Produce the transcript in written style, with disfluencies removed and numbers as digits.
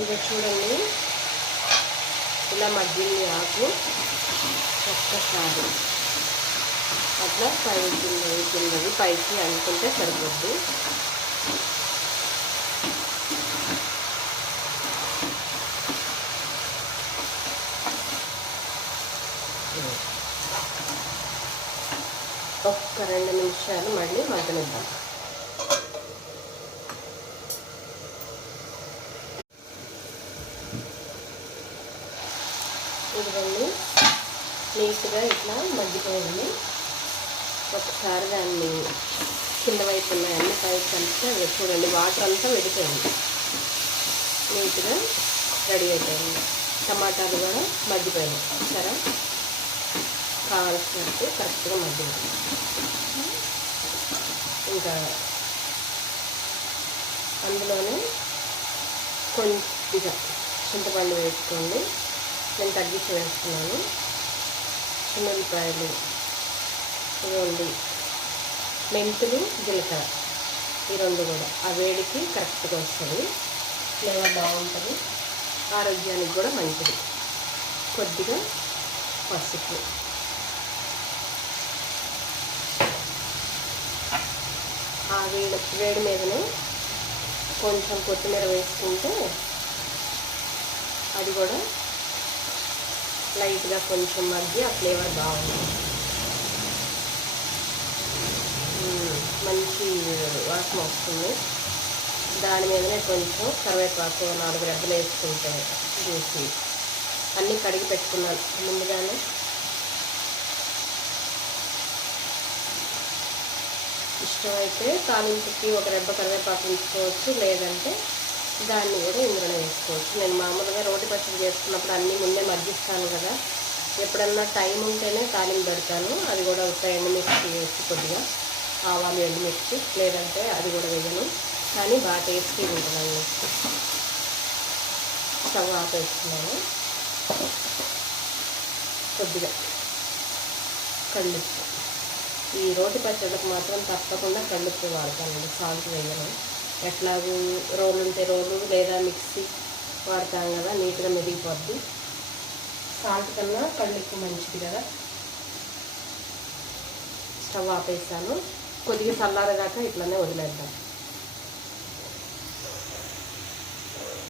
ఇంకా చూడండి ఇలా మగ్గింది ఆకు ఒక్కసారి అట్లా కిందది పైకి అనుకుంటే సరిపోద్ది. ఒక్క 2 నిమిషాలు మళ్ళీ మగ్గనిద్దాం. ఇదిగోండి నీట్గా ఇట్లా మగ్గిపోయింది. ఒకసారి దాన్ని కింద వైపు ఉన్నాయన్నీ పైకి అంతా చూడండి, వాటర్ అంతా వెళ్ళిపోయింది, నీట్గా రెడీ అయిపోయింది. టమాటాలు కూడా మగ్గిపోయినాయి. సరే, కావాల్సినట్టు కరెక్ట్గా మగ్గింది. ఇంకా అందులోనే కొద్దిగా చింతపండు వేసుకోండి. నేను తగ్గించి వేస్తున్నాను. చిన్నపాయలు ఇవ్వండి, మెంతులు, జీలకర్ర ఈ 2 కూడా ఆ వేడికి కరెక్ట్గా వస్తుంది. ఫ్లేవర్ బాగుంటుంది, ఆరోగ్యానికి కూడా మంచిది. కొద్దిగా పసుపు, ఆ వేడి మీదనే కొంచెం కొత్తిమీర వేసుకుంటే అది కూడా లైట్గా కొంచెం మగ్గి ఆ ఫ్లేవర్ బాగుంటుంది. మంచి వాసన వస్తుంది. దాని మీదనే కొంచెం కరివేపాకు 4 రెబ్బలు వేసుకుంటే చూసి అన్నీ కడిగి పెట్టుకున్నాను ముందుగానే. ఇష్టమైతే తాలింపుకి 1 రెబ్బ కరివేపాకు ఉంచుకోవచ్చు, లేదంటే దాన్ని కూడా ఇందులోనే వేసుకోవచ్చు. నేను మామూలుగా రోటి పచ్చడి చేసుకున్నప్పుడు అన్నీ ముందే మగ్గిస్తాను కదా, ఎప్పుడన్నా టైం ఉంటేనే తాలింపు పెడతాను. అది కూడా ఒక ఎండుమిర్చి వేసి కొద్దిగా ఆవాలు, ఎండుమిర్చి, లేదంటే అది కూడా వేయను. కానీ బాగా టేస్టీగా ఉంటుందండి. స్టవ్ ఆపేస్తున్నాను. కొద్దిగా కళ్ళుప్పు, ఈ రోటి పచ్చళ్ళకు మాత్రం తప్పకుండా కళ్ళుప్పు వాడతానండి, సాల్ట్ వేయను. ఎట్లాగూ రోలు ఉంటే రోలు, లేదా మిక్సీ వాడతాం కదా, నీట్గా మెరిగిపోద్ది. సాల్ట్ కన్నా కళ్ళుప్పు మంచిది కదా. స్టవ్ ఆపేసాను. కొద్దిగా చల్లారదాకా ఇట్లానే వదిలేద్దాం.